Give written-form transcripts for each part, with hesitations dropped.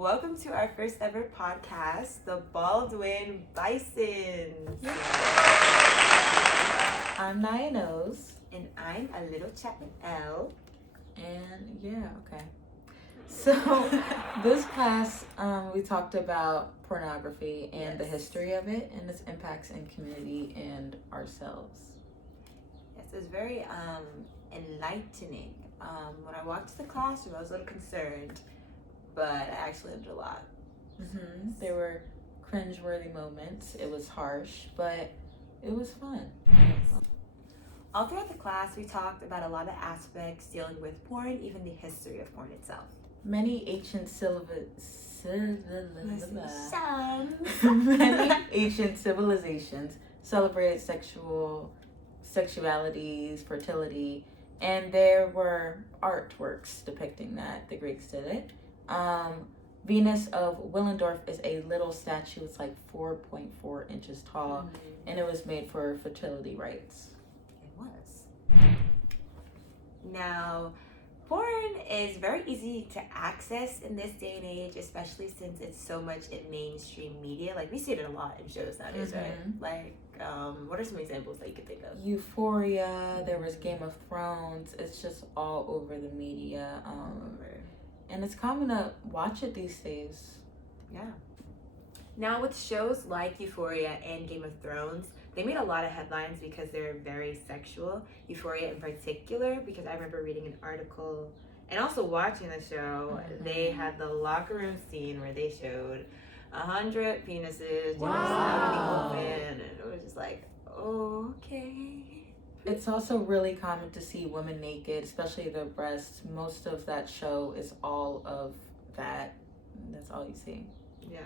Welcome to our first ever podcast, the Baldwin Bisons. I'm Naya Nose. And I'm a little Chapman L. And okay. So this class, we talked about pornography and the history of it and its impacts in community and ourselves. Yes, it was very enlightening. When I walked to the classroom, I was a little concerned, but I actually learned a lot. Mm-hmm. There were cringeworthy moments. It was harsh, but it was fun. Yes. All throughout the class, we talked about a lot of aspects dealing with porn, even the history of porn itself. Many ancient civilizations celebrated sexualities, fertility, and there were artworks depicting that. The Greeks did it. Venus of Willendorf is a little statue. It's like 4.4 inches tall, and it was made for fertility rites. It was. Now, porn is very easy to access in this day and age, especially since it's so much in mainstream media. Like, we see it a lot in shows nowadays, right? Like, what are some examples that you could think of? Euphoria, there was Game of Thrones. It's just all over the media. And it's common to watch it these days. Yeah. Now, with shows like Euphoria and Game of Thrones, they made a lot of headlines because they're very sexual. Euphoria in particular, because I remember reading an article and also watching the show. They had the locker room scene where they showed 100 penises just happening open, and it was just like, okay. It's also really common to see women naked, especially their breasts. Most of that show is all of that. That's all you see. Yeah.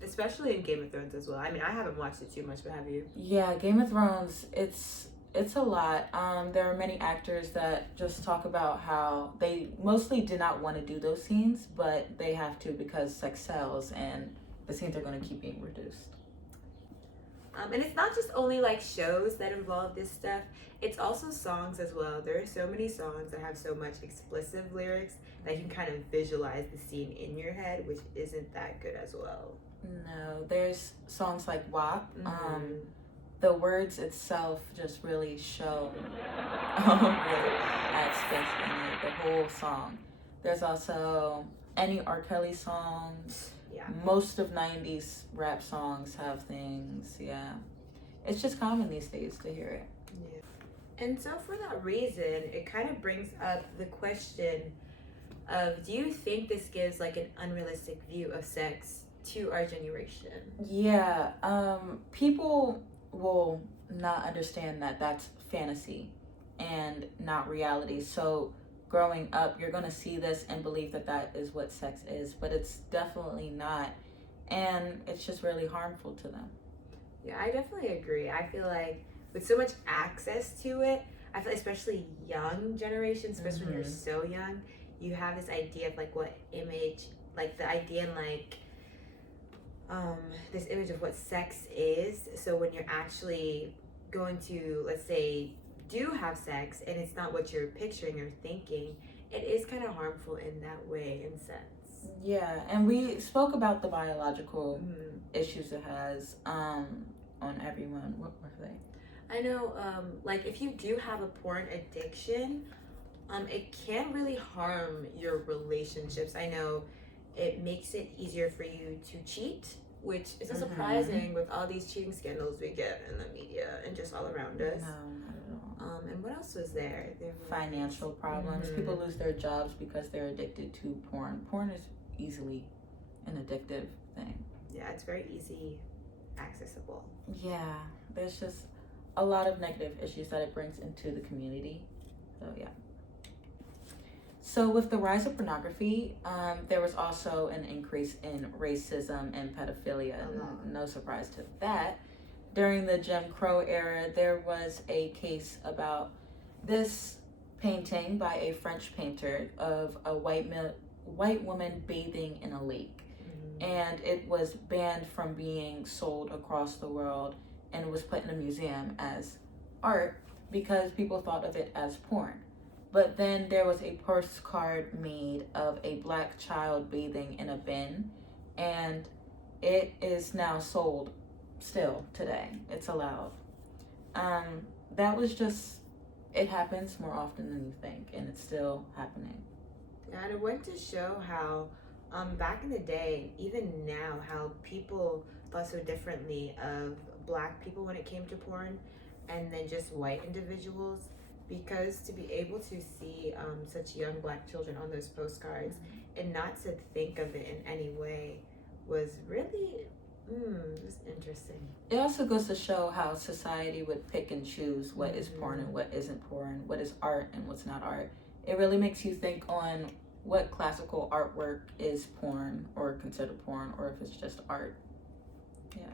Especially in Game of Thrones as well. I mean, I haven't watched it too much, but have you? Yeah, Game of Thrones, it's a lot. There are many actors that just talk about how they mostly did not want to do those scenes, but they have to because sex sells and the scenes are going to keep being reduced. And it's not just only like shows that involve this stuff, it's also songs as well. There are so many songs that have so much explicit lyrics that you can kind of visualize the scene in your head, which isn't that good as well. No, there's songs like WAP. The words itself just really show that space in it, the whole song. There's also any R. Kelly songs. Yeah. Most of 90s rap songs have things, It's just common these days to hear it. Yeah. And so for that reason, it kind of brings up the question of, do you think this gives like an unrealistic view of sex to our generation? Yeah, people will not understand that that's fantasy and not reality. So growing up, you're going to see this and believe that that is what sex is, but it's definitely not. And it's just really harmful to them. Yeah, I definitely agree. I feel like with so much access to it, I feel especially young generations, especially when you're so young, you have this idea of like what image, like the idea and like this image of what sex is. So when you're actually going to, let's say, do have sex and it's not what you're picturing or thinking, it is kind of harmful in that way, in sense. Yeah, and we spoke about the biological issues it has on everyone. What were they? I know, like if you do have a porn addiction, it can really harm your relationships. I know it makes it easier for you to cheat, which isn't surprising with all these cheating scandals we get in the media and just all around us. No, not at all. And what else was there? Financial problems. People lose their jobs because they're addicted to porn. Porn is easily an addictive thing. Yeah, it's very easy accessible. Yeah, there's just a lot of negative issues that it brings into the community. So yeah. So with the rise of pornography, there was also an increase in racism and pedophilia. No surprise to that. During the Jim Crow era, there was a case about this painting by a French painter of a white woman bathing in a lake. And it was banned from being sold across the world and was put in a museum as art because people thought of it as porn. But then there was a postcard made of a black child bathing in a bin, and it is now sold still today. It's allowed. That was just, it happens more often than you think, and it's still happening. Yeah, and it went to show how, back in the day, even now, how people thought so differently of black people when it came to porn, and then just white individuals. Because to be able to see such young black children on those postcards and not to think of it in any way was really just interesting. It also goes to show how society would pick and choose what is porn and what isn't porn, what is art and what's not art. It really makes you think on what classical artwork is porn or considered porn, or if it's just art. Yeah.